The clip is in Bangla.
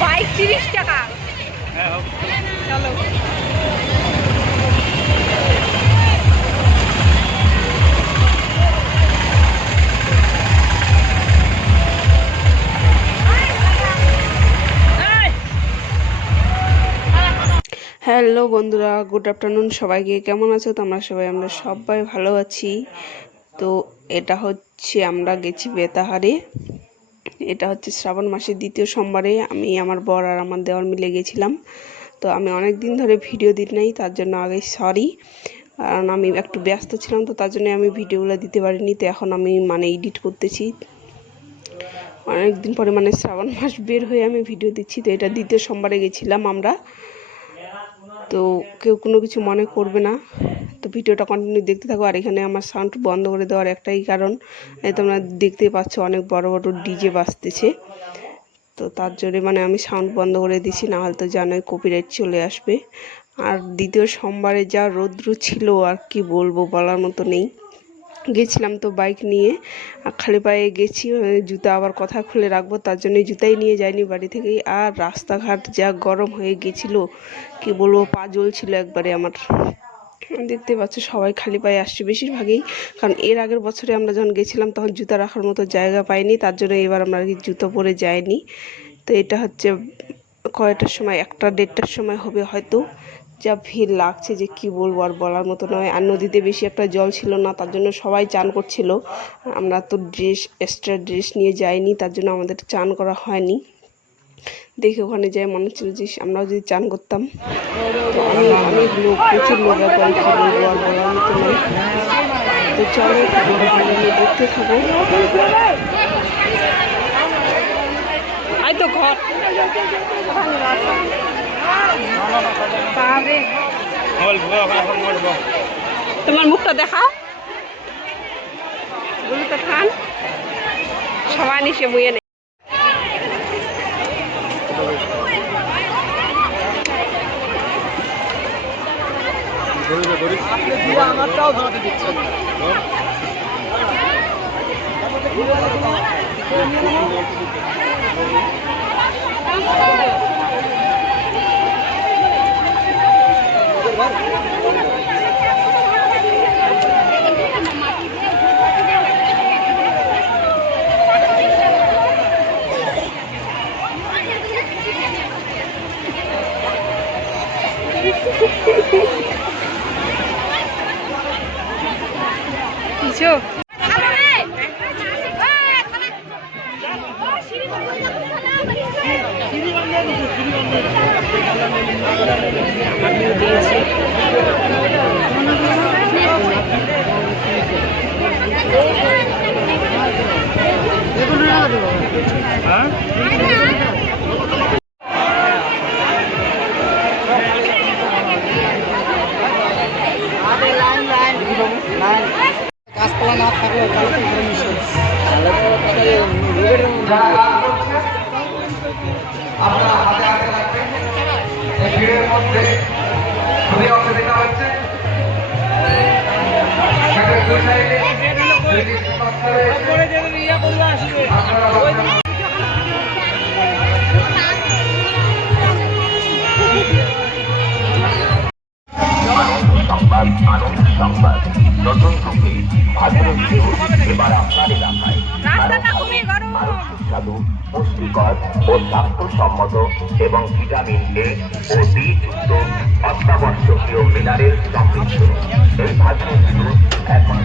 বাইক 30 টাকা। চলো হ্যালো বন্ধুরা, গুড আফটারনুন সবাইকে। কেমন আছো তোমরা সবাই? আমরা সবাই ভালো আছি। তো এটা হচ্ছে আমরা গেছি বেতাহারে। এটা হচ্ছে শ্রাবণ মাসের দ্বিতীয় সোমবারে আমি আমার বর আর আমার দেওয়ার মিলে গেছিলাম। তো আমি অনেক দিন ধরে ভিডিও দিই নাই, তার জন্য আগে সরি, কারণ আমি একটু ব্যস্ত ছিলাম, তো তার জন্য আমি ভিডিওগুলো দিতে পারিনি। তো এখন আমি এডিট করতেছি অনেক দিন পরে, শ্রাবণ মাস বের হয়ে আমি ভিডিও দিচ্ছি। তো এটা দ্বিতীয় সোমবারে গেছিলাম আমরা। তো কেউ কোনো কিছু মনে করবে না, তো ভিডিওটা কন্টিনিউ দেখতে থাকো। আর এখানে আমার সাউন্ড বন্ধ করে দেওয়ার একটাই কারণ, তোমরা দেখতেই পাচ্ছ অনেক বড় বড় ডিজে বাজতেছে। তো তার জন্য আমি সাউন্ড বন্ধ করে দিছি, না হলে তো জানোই কপিরাইট চলে আসবে। আর দ্বিতীয় সোমবারে যা রৌদ্র ছিল আর কি বলবো, বলার মতো নেই। গেছিলাম তো বাইক নিয়ে, খালি পায়ে গেছি, জুতা আবার কথা খুলে রাখবো, তার জন্য জুতাই নিয়ে যাইনি বাড়ি থেকেই। আর রাস্তাঘাট যা গরম হয়ে গেছিলো কি বলবো, পা জ্বলছিল একবারে আমার। দেখতে পাচ্ছ সবাই খালি পায়ে আসছে বেশিরভাগই, কারণ এর আগের বছরে আমরা যখন গেছিলাম তখন জুতা রাখার মতো জায়গা পাইনি, তার জন্য এবার আমরা আর কি জুতো পরে যাইনি। তো এটা হচ্ছে কয়টার সময়, 1টা-1:30টার সময় হবে হয়তো। যা ভিড় লাগছে যে কি বলবো, আর বলার মতো নয়। আর নদীতে বেশি একটা জল ছিল না, তার জন্য সবাই চান করছিল। আমরা তো এক্সট্রা ড্রেস নিয়ে যাইনি, তার জন্য আমাদের চান করা হয়নি। দেখে ওখানে যাই মনে হচ্ছিল যে আমরাও যদি চান করতাম। তো অনেক লোক, প্রচুর লোক, একবার কি বলবো, আর বলার মতো নয়। তো চলো দেখতে থাকো। তো ঘর তোমার মুখটা দেখাও, গুলিটা খান সবাই নিচে বইয়ে নেই। আমারটাও ধরাতে দিচ্ছেন কিছু গাছপালা না থাকলেও ভিড়ের মধ্যে খুবই অসুবিধা হচ্ছে। সংবাদ, আনন্দ সংবাদ, নতুন থেকে ভাদ্র বিহু এবার আপনার এলাকায় সুস্বাদু, পুষ্টিকর ও স্বাস্থ্যসম্মত এবং ভিটামিন এ ও বি যুক্ত অত্যাবশ্যকীয় মিনারেল সমৃদ্ধ এই ভাদ্র বিহু এখন